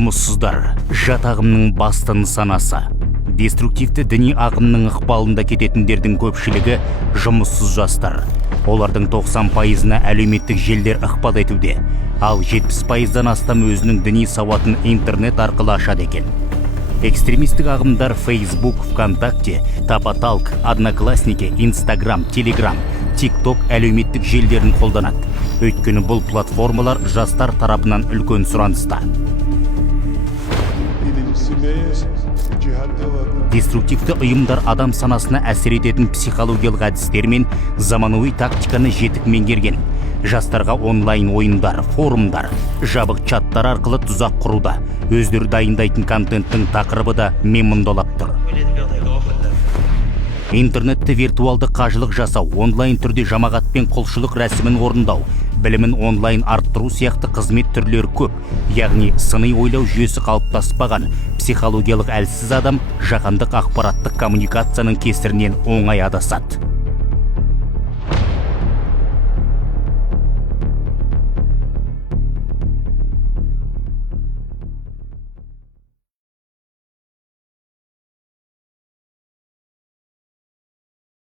Жұмыссыздар жат ағымның басты нысанасы. Деструктивті діни ағымның ықпалында кететіндердің көпшілігі жұмыссыз жастар. Олардың 90%-на әлеуметтік желдер ықпал етуде, ал 70%-дан астам өзінің діни сауатын интернет арқылы ашады екен. Экстремистік ағымдар Facebook, ВКонтакте, Тапаталк, Одноклассники, Инстаграм, Телеграм, ТикТок әлеуметтік желдерін қолданады. Өйткені бұл платформалар жастар тарапынан үлкен сұраныста. Деструктивті ұйымдар адам санасына әсер ететін психологиялық әдістер мен заманауи тактиканы жетік меңгерген. Жастарға онлайн ойындар, форумдар, жабық чаттар арқылы тұзақ құруда. Өздері дайындайтын контенттің тақырыбы да мемондалап тұр. Интернетті виртуалды қажылық жасау, онлайн түрде жамағатпен құлшылық рәсімін орындау, білімін онлайн арттыру сияқты қызмет түрлері көп. Яғни сыни ойлау жүйесі қалыптаспаған психологиялық әлсіз адам жаһандық ақпараттық коммуникацияның кесірінен оңай адасады.